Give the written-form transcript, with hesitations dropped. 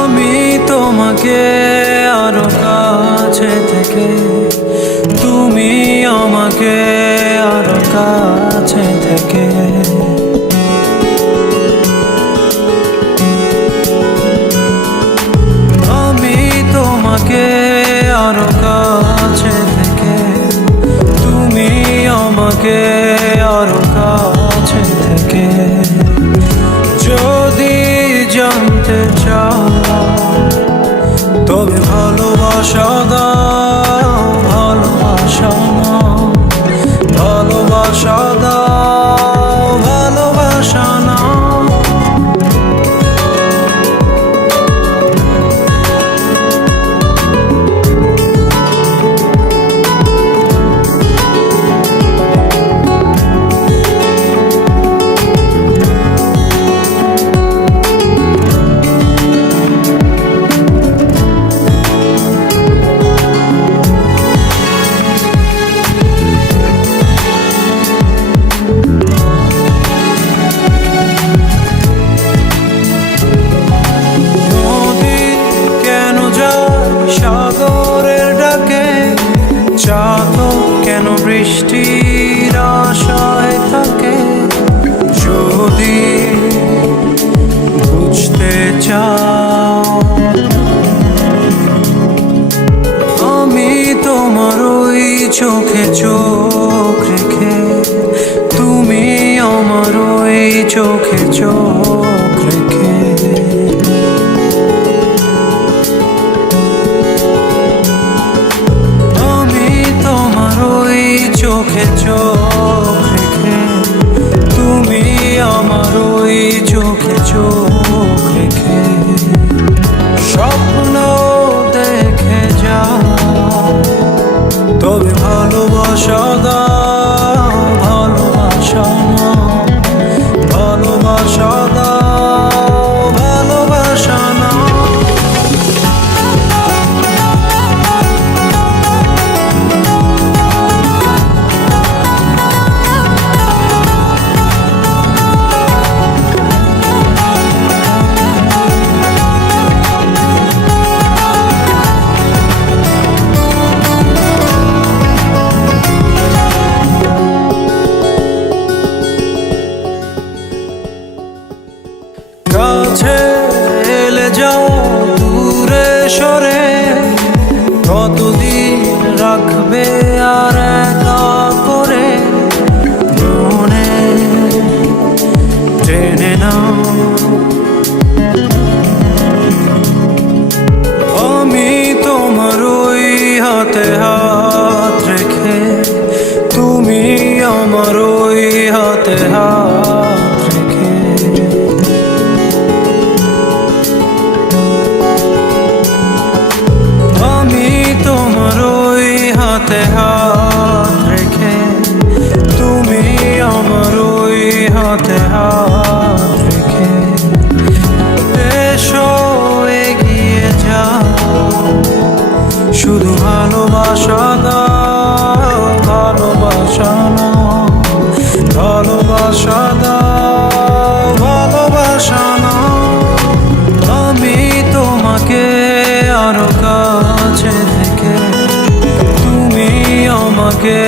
আমি তোমাকে আরো কাছে থেকে, তুমি আমাকে আরো কাছে থেকে। আমি তোমাকে আরো কাছে থেকে, তুমি আমাকে আরো কাছে থেকে। যদি জানতে চাও তবে ভালোবাসা দাও, ভালোবাসা নাও, ভালোবাসা দাও, ভালোবাসা নাও। সাগরের ডাকে চাতক কেন বৃষ্টির আশায় থাকে? যদি বুঝতে চাও, আমি তোমার ওই চোখে চোখ রেখে, তুমি আমার ওই চোখে চোখ রেখে। চোখে চোখ রেখে, তুমি আমার ওই চোখে চোখ রেখে। স্বপ্ন দেখে যাও, তবে ভালোবাসা দাও, ভালোবাসা নাও, ভালোবাসা দাও, ভালোবাসা নাও। কাছে এলে যাও দূরে সরে, কতদিন রাখবে আর একা করে? মনে টেনে নাও, আমি তোমার ওই হাতে হাত রেখে, তুমি আমার ওই হাতে হাত রেখে। তোমার ওই হাতে হাত রেখে, তুমি আমার ওই হাতে হাত রেখে। এসো এগিয়ে যাও, শুধু ভালোবাসা দাও, ভালোবাসা নাও, ভালোবাসা দাও, ভালোবাসা নাও। আমি তোমাকে আরো কাছে থেকে, তুমি আমাকে